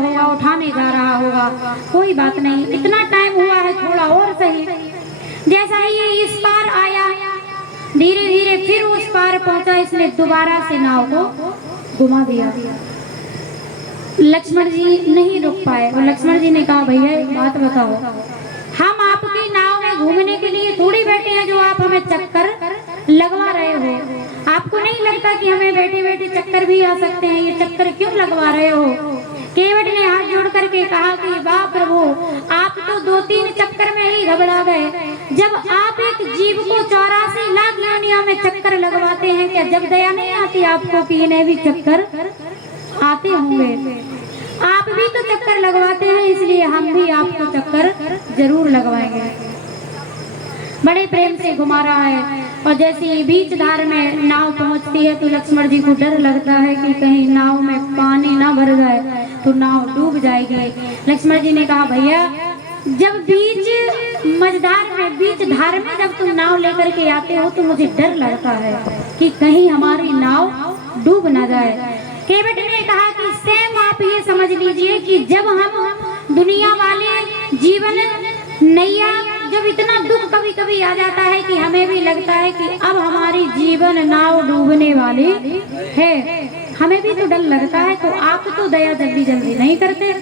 होगा, उठाने जा रहा होगा। कोई बात नहीं, इतना टाइम हुआ है, थोड़ा और सही। जैसा ही ये इस पार आया, धीरे धीरे फिर उस पार पहुंचा, इसने दोबारा से नाव को घुमा दिया। लक्ष्मण जी नहीं रुक पाए और लक्ष्मण जी ने कहा, भैया एक बात बताओ, हम आपकी नाव में घूमने के लिए थोड़ी बैठे हैं जो आप हमें चक्कर लगवा रहे हो। आपको नहीं लगता कि हमें बैठे बैठे चक्कर भी आ सकते हैं? ये चक्कर क्यों लगवा रहे हो? केवट ने हाथ जोड़ करके कहा कि वाह प्रभु, आप तो 2-3 चक्कर में ही घबरा गए। जब आप एक जीव को 84 लाख योनियों में चक्कर लगवाते हैं, क्या जब दया नहीं आती आपको कि इन्हें भी चक्कर आते होंगे? आप भी तो चक्कर लगवाते हैं, इसलिए हम भी आपको चक्कर जरूर लगवाएंगे। बड़े प्रेम से घुमा रहा है और जैसे ही बीच धार में नाव पहुंचती है तो लक्ष्मण जी को डर लगता है कि कहीं नाव में पानी ना भर जाए तो नाव डूब जाएगी। लक्ष्मण जी ने कहा, भैया जब बीच मझधार में, बीच धार में जब तुम नाव लेकर के आते हो तो मुझे डर लगता है कि कहीं हमारी नाव डूब ना जाए। केवट ने कहा कि सेम आप ये समझ लीजिए कि जब हम दुनिया वाले जीवन नैया, जब इतना दुख कभी कभी आ जाता है कि हमें भी लगता है कि अब हमारी जीवन नाव डूबने वाली है, हमें भी तो डर लगता है, तो आप तो दया जल्दी जल्दी नहीं करते।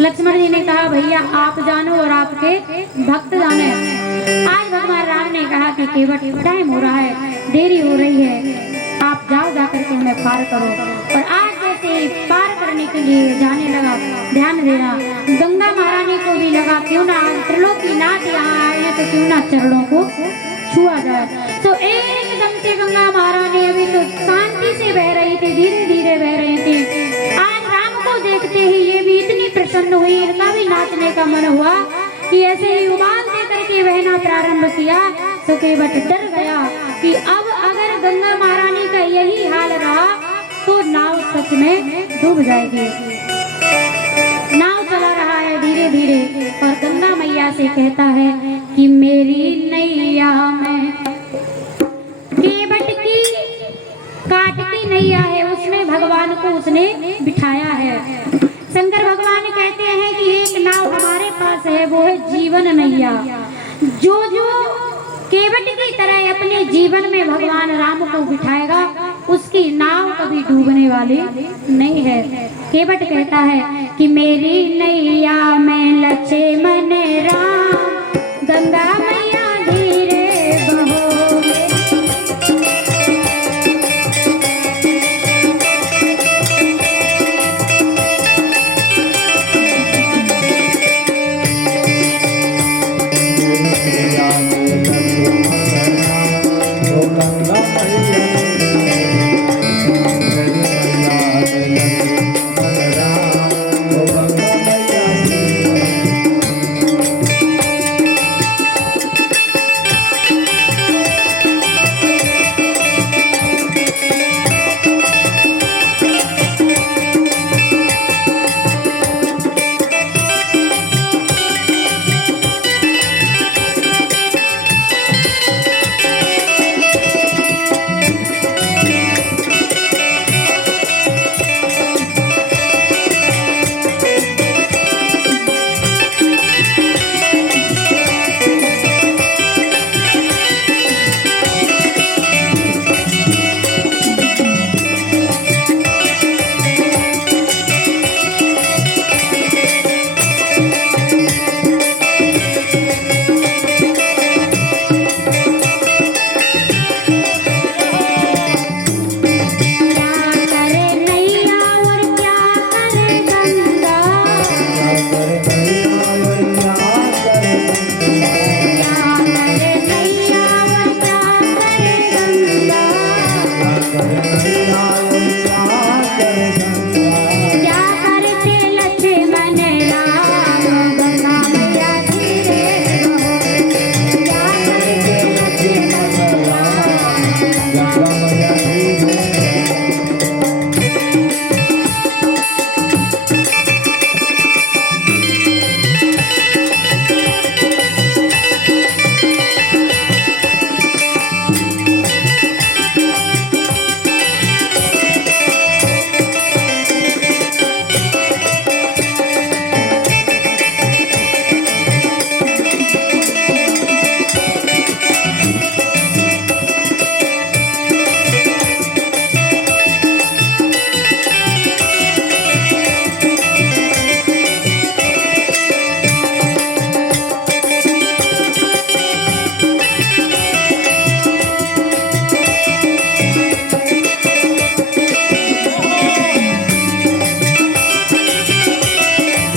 लक्ष्मण जी ने कहा, भैया आप जानो और आपके भक्त जाने। आज भगवान राम ने कहा कि केवट टाइम हो रहा है, देरी हो रही है, आप जाओ, जाकर के हमें पार करो। और आज जैसे पार करने के लिए जाने लगा, ध्यान देना, गंगा महारानी को भी लगा क्यों ना त्रिलोकीनाथ यहाँ आए हैं तो क्यों ना चरणों को छुआ जाए। तो एकदम से गंगा महारानी अभी तो शांति से बह रही थी, धीरे धीरे बह रही थी। आज राम को देखते ही ये भी इतनी प्रसन्न हुई, इनका भी नाचने का मन हुआ कि ऐसे ही उबाल दे करके बहना प्रारंभ किया। तो केवट डर गया कि अब अगर गंगा महारानी का यही हाल रहा तो नाव सच में डूब जाएगी। नाव चला रहा है धीरे धीरे और गंगा मैया से कहता है कि मेरी नैया में, केवट की काटती नैया है, उसमें भगवान को उसने बिठाया है। शंकर भगवान कहते हैं कि एक नाव हमारे पास है, वो है जीवन नैया। जो केवट की तरह अपने जीवन में भगवान राम को बिठाएगा, उसकी नाव कभी डूबने वाली नहीं है। केवट कहता है कि मेरी नैया में लक्ष्मण राम, गंगा में